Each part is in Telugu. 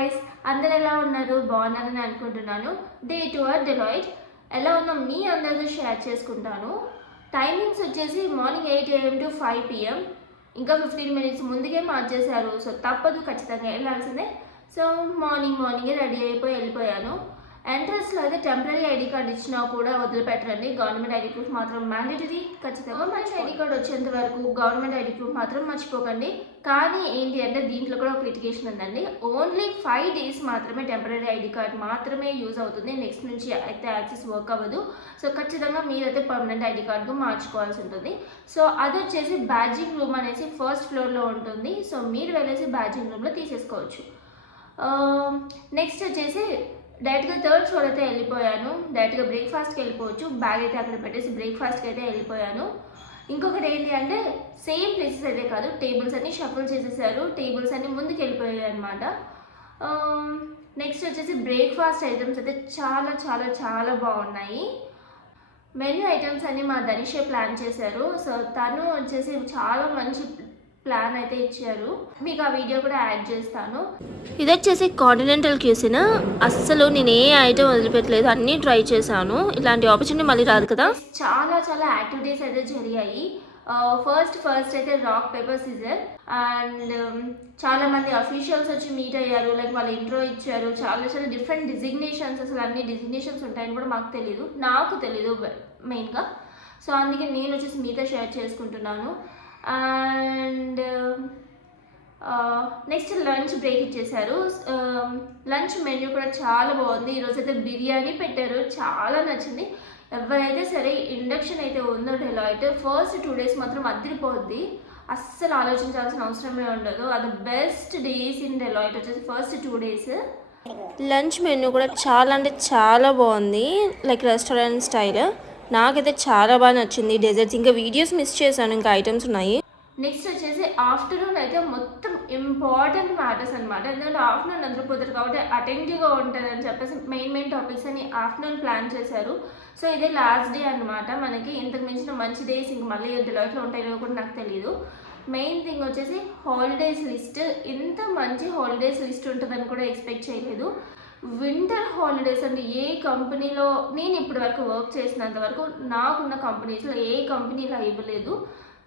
గైస్, అందరు ఎలా ఉన్నారు? బాగున్నారని అనుకుంటున్నాను. డే 2 అట్ డెలాయిట్ ఎలా ఉన్నా మీ అందరితో షేర్ చేసుకుంటాను. టైమింగ్స్ వచ్చేసి మార్నింగ్ 8 AM to 5 PM. ఇంకా 15 minutes ముందుగే మార్చేశారు. సో తప్పదు, ఖచ్చితంగా వెళ్ళాల్సిందే. సో మార్నింగే రెడీ అయిపోయి వెళ్ళిపోయాను. ఎంట్రన్స్లో అయితే టెంపరీ ఐడి కార్డ్ ఇచ్చినా కూడా వదిలిపెట్టరండి. గవర్నమెంట్ ఐడి ప్రూఫ్ మాత్రం మ్యాండేటరీ. ఖచ్చితంగా మంచి ఐడి కార్డ్ వచ్చేంత వరకు గవర్నమెంట్ ఐడి ప్రూఫ్ మాత్రం మర్చిపోకండి. కానీ ఏంటి అంటే దీంట్లో కూడా ఒక లిటిగేషన్ ఉందండి. ఓన్లీ 5 days మాత్రమే టెంపరీ ఐడి కార్డ్ మాత్రమే యూజ్ అవుతుంది. నెక్స్ట్ నుంచి అయితే యాక్సెస్ వర్క్ అవ్వదు. సో ఖచ్చితంగా మీరైతే పర్మనెంట్ ఐడి కార్డుకు మార్చుకోవాల్సి ఉంటుంది. సో అది వచ్చేసి బ్యాడ్జింగ్ రూమ్ అనేసి ఫస్ట్ ఫ్లోర్లో ఉంటుంది. సో మీరు వెళ్ళేసి బ్యాడ్జింగ్ రూమ్లో తీసేసుకోవచ్చు. నెక్స్ట్ వచ్చేసి డైరెక్ట్గా 3rd floor అయితే వెళ్ళిపోయాను. డైరెక్ట్గా బ్రేక్ఫాస్ట్కి వెళ్ళిపోవచ్చు. బ్యాగ్ అయితే అక్కడ పెట్టేసి బ్రేక్ఫాస్ట్కి అయితే వెళ్ళిపోయాను. ఇంకొకటి ఏంటి అంటే సేమ్ ప్లేసెస్ అయితే కాదు, టేబుల్స్ అన్ని షఫుల్ చేసేసారు. టేబుల్స్ అన్ని ముందుకు వెళ్ళిపోయాయి అనమాట. నెక్స్ట్ వచ్చేసి బ్రేక్ఫాస్ట్ ఐటమ్స్ అయితే చాలా చాలా చాలా బాగున్నాయి. మెన్యూ ఐటమ్స్ అన్ని మా ధనిషే ప్లాన్ చేశారు. సో తను వచ్చేసి చాలా మంచి ప్లాన్ అయితే ఇచ్చారు. మీకు ఆ వీడియో కూడా యాడ్ చేస్తాను. ఇది వచ్చేసి కాంటినెంటల్ క్యూసిన్. అస్సలు నేను ఏ ఐటమ్ వదిలిపెట్టలేదు, అన్నీ ట్రై చేశాను. ఇలాంటి ఆపర్చునిటీ మళ్ళీ రాదు కదా. చాలా చాలా యాక్టివిటీస్ అయితే జరిగాయి. ఫస్ట్ అయితే రాక్ పేపర్ సిజర్ అండ్ చాలా మంది అఫీషియల్స్ వచ్చి మీట్ అయ్యారు. లైక్ వాళ్ళ ఇంట్రో ఇచ్చారు. చాలా చాలా డిఫరెంట్ డిజిగ్నేషన్స్, అసలు అన్ని డిజిగ్నేషన్స్ ఉంటాయని కూడా నాకు తెలీదు మెయిన్గా. సో అందుకే నేను వచ్చేసి మీతో షేర్ చేసుకుంటున్నాను. అండ్ నెక్స్ట్ లంచ్ బ్రేక్ ఇచ్చేసారు. లంచ్ మెన్యూ కూడా చాలా బాగుంది. ఈరోజైతే బిర్యానీ పెట్టారు, చాలా నచ్చింది. ఎవరైతే సరే ఇండక్షన్ అయితే ఉందో డెలాయిట్ ఫస్ట్ 2 days మాత్రం అదిరిపోద్ది. అస్సలు ఆలోచించాల్సిన అవసరమే ఉండదు. అది బెస్ట్ డేస్ ఇన్ డెలాయిట్ వచ్చేసి ఫస్ట్ 2 days. లంచ్ మెన్యూ కూడా చాలా అంటే చాలా బాగుంది, లైక్ రెస్టారెంట్ స్టైల్. నాకైతే చాలా బాగా నచ్చింది. డెజర్ట్స్ ఇంకా వీడియోస్ మిస్ చేశాను, ఇంకా ఐటమ్స్ ఉన్నాయి. నెక్స్ట్ వచ్చేసి ఆఫ్టర్నూన్ అయితే మొత్తం ఇంపార్టెంట్ మ్యాటర్స్ అనమాట. ఎందుకంటే ఆఫ్టర్నూన్ నిద్రపోతారు కాబట్టి అటెంటివ్గా ఉంటారని చెప్పేసి మెయిన్ టాపిక్స్ అని ఆఫ్టర్నూన్ ప్లాన్ చేశారు. సో ఇదే లాస్ట్ డే అనమాట. మనకి ఇంతకు మించిన మంచి డేస్ ఇంక మళ్ళీ డెలాయిట్లో ఉంటాయో కూడా నాకు తెలియదు. మెయిన్ థింగ్ వచ్చేసి హాలిడేస్ లిస్ట్. ఇంత మంచి హాలిడేస్ లిస్ట్ ఉంటుందని కూడా ఎక్స్పెక్ట్ చేయలేదు. వింటర్ హాలిడేస్ అంటే ఏ కంపెనీలో నేను ఇప్పటి వరకు వర్క్ చేసినంత వరకు నాకున్న కంపెనీస్లో ఏ కంపెనీలో ఇవ్వలేదు.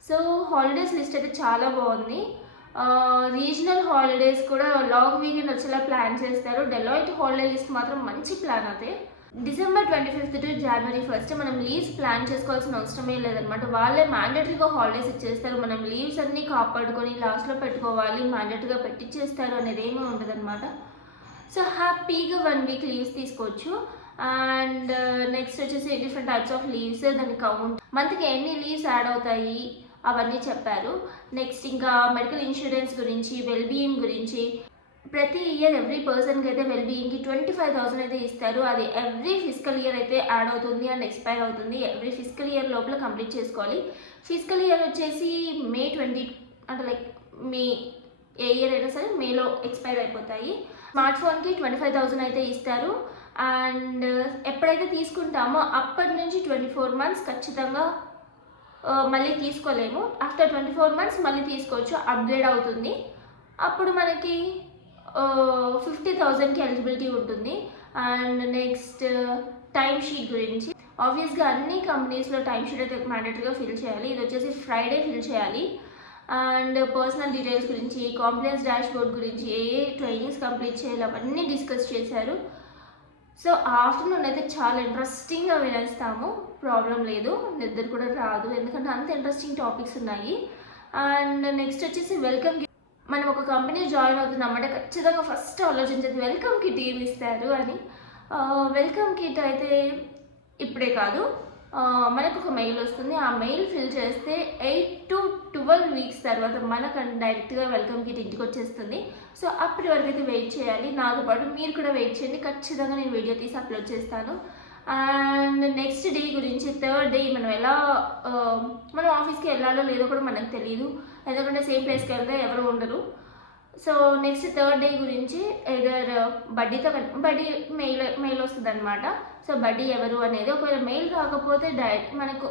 సో హాలిడేస్ లిస్ట్ అయితే చాలా బాగుంది. రీజనల్ హాలిడేస్ కూడా లాంగ్ వీకెండ్ వచ్చేలా ప్లాన్ చేస్తారు. డెలాయిట్ హాలిడే లిస్ట్ మాత్రం మంచి ప్లాన్. అయితే December 25th to January 1st మనం లీవ్స్ ప్లాన్ చేసుకోవాల్సిన అవసరమే లేదనమాట. వాళ్ళే మ్యాండేటరీగా హాలిడేస్ ఇచ్చేస్తారు. మనం లీవ్స్ అన్నీ కాపాడుకొని లాస్ట్లో పెట్టుకోవాలి, మ్యాండేటరీగా పెట్టించేస్తారు అనేది ఏమీ ఉండదన్నమాట. సో హ్యాపీగా 1 week లీవ్స్ తీసుకోవచ్చు. అండ్ నెక్స్ట్ వచ్చేసి డిఫరెంట్ టైప్స్ ఆఫ్ లీవ్స్, దాని కౌంట్, మంత్కి ఎన్ని లీవ్స్ యాడ్ అవుతాయి అవన్నీ చెప్పారు. నెక్స్ట్ ఇంకా మెడికల్ ఇన్సూరెన్స్ గురించి, వెల్బీయింగ్ గురించి, ప్రతి ఇయర్ ఎవ్రీ పర్సన్కి అయితే వెల్బీయింగ్కి 25,000 అయితే ఇస్తారు. అది ఎవ్రీ ఫిజికల్ ఇయర్ అయితే యాడ్ అవుతుంది అండ్ ఎక్స్పైర్ అవుతుంది. ఎవ్రీ ఫిజికల్ ఇయర్ లోపల కంప్లీట్ చేసుకోవాలి. ఫిజికల్ ఇయర్ వచ్చేసి May 20, అంటే లైక్ మీ ఏ ఇయర్ అయినా సరే మేలో ఎక్స్పైర్ అయిపోతాయి. స్మార్ట్ ఫోన్కి 25,000 అయితే ఇస్తారు. అండ్ ఎప్పుడైతే తీసుకుంటామో అప్పటి నుంచి 24 months ఖచ్చితంగా మళ్ళీ తీసుకోలేము. ఆఫ్టర్ 24 months మళ్ళీ తీసుకోవచ్చు, అప్గ్రేడ్ అవుతుంది. అప్పుడు మనకి 50,000కి ఎలిజిబిలిటీ ఉంటుంది. అండ్ నెక్స్ట్ టైం షీట్ గురించి, ఆబ్వియస్గా అన్ని కంపెనీస్లో టైం షీట్ అయితే మ్యాండేటరీగా ఫిల్ చేయాలి. ఇది వచ్చేసి ఫ్రైడే ఫిల్ చేయాలి. అండ్ పర్సనల్ డీటెయిల్స్ గురించి, కాంప్లైన్స్ డాష్బోర్డ్ గురించి, ఏ ట్రైనింగ్స్ కంప్లీట్ చేయాలి అవన్నీ డిస్కస్ చేశారు. సో ఆఫ్టర్నూన్ అయితే చాలా ఇంట్రెస్టింగ్గా వినేస్తాము, ప్రాబ్లం లేదు, నిద్ర కూడా రాదు, ఎందుకంటే అంత ఇంట్రెస్టింగ్ టాపిక్స్ ఉన్నాయి. అండ్ నెక్స్ట్ వచ్చేసి వెల్కమ్ కిట్. మనం ఒక కంపెనీ జాయిన్ అవుతున్నామంటే ఖచ్చితంగా ఫస్ట్ ఆలోచించేది వెల్కమ్ కిట్ ఏమి ఇస్తారు అని. వెల్కమ్ కిట్ అయితే ఇప్పుడే కాదు, మనకు ఒక మెయిల్ వస్తుంది. ఆ మెయిల్ ఫిల్ చేస్తే 8 to 12 weeks తర్వాత మనకు డైరెక్ట్గా వెల్కమ్ కిట్ ఇంటికి వచ్చేస్తుంది. సో అప్పటి వరకు అయితే వెయిట్ చేయాలి. నాతో పాటు మీరు కూడా వెయిట్ చేయండి, ఖచ్చితంగా నేను వీడియో తీసి అప్లోడ్ చేస్తాను. అండ్ నెక్స్ట్ డే గురించి, 3rd day మనం ఆఫీస్కి వెళ్ళాలో లేదో కూడా మనకు తెలియదు, ఎందుకంటే సేమ్ ప్లేస్కి వెళ్తే ఎవరు ఉండరు. సో నెక్స్ట్ 3rd day గురించి ఎదర్ బడ్డీ మెయిల్ వస్తుంది అనమాట. సో బడ్డీ ఎవరు అనేది, ఒకవేళ మెయిల్ రాకపోతే డైరెక్ట్ మనకు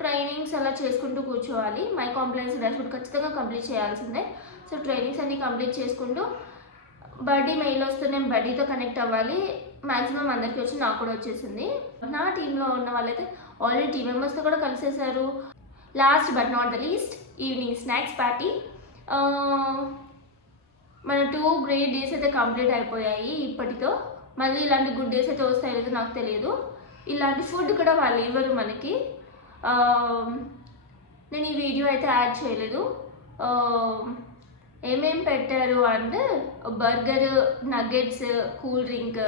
ట్రైనింగ్స్ అలా చేసుకుంటూ కూర్చోవాలి. మై కాంప్లైన్స్ డాష్బోర్డ్ ఖచ్చితంగా కంప్లీట్ చేయాల్సిందే. సో ట్రైనింగ్స్ అన్నీ కంప్లీట్ చేసుకుంటూ బడ్డీ మెయిల్ వస్తే నేను బడ్డీతో కనెక్ట్ అవ్వాలి. మ్యాక్సిమం అందరికీ వచ్చి నాకు కూడా వచ్చేసింది. నా టీంలో ఉన్న వాళ్ళైతే ఆల్రెడీ టీం మెంబర్స్తో కూడా కలిసేశారు. Last but not the least evening snacks party. మన 2 గ్రేట్ డేస్ అయితే కంప్లీట్ అయిపోయాయి ఇప్పటితో. మళ్ళీ ఇలాంటి గుడ్ డేస్ అయితే వస్తాయో లేదో నాకు తెలియదు. ఇలాంటి ఫుడ్ కూడా వాళ్ళు ఇవ్వరు మనకి. నేను ఈ వీడియో అయితే యాడ్ చేయలేదు. ఏమేం పెట్టారు అంటే బర్గర్, నగ్గెట్స్, కూల్ డ్రింక్,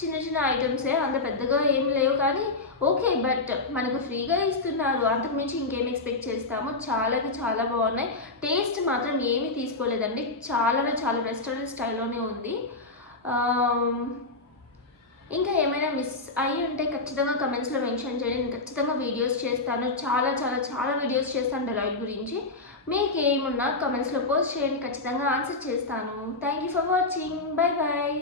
చిన్న చిన్న ఐటమ్సే, అంత పెద్దగా ఏం లేవు కానీ ఓకే. బట్ మనకు ఫ్రీగా ఇస్తున్నారు, అంతకుమించి ఇంకేం ఎక్స్పెక్ట్ చేస్తాము. చాలా అయితే చాలా బాగున్నాయి. టేస్ట్ మాత్రం ఏమీ తీసుకోలేదండి, చాలా రెస్టారెంట్ స్టైల్లోనే ఉంది. ఇంకా ఏమైనా మిస్ అయ్యి ఉంటే ఖచ్చితంగా కమెంట్స్లో మెన్షన్ చేయండి. నేను ఖచ్చితంగా వీడియోస్ చేస్తాను, చాలా వీడియోస్ చేస్తాను డెలాయిట్ గురించి. మీకు ఏమున్నా కమెంట్స్లో పోస్ట్ చేయండి, ఖచ్చితంగా ఆన్సర్ చేస్తాను. Thank you for watching. Bye bye.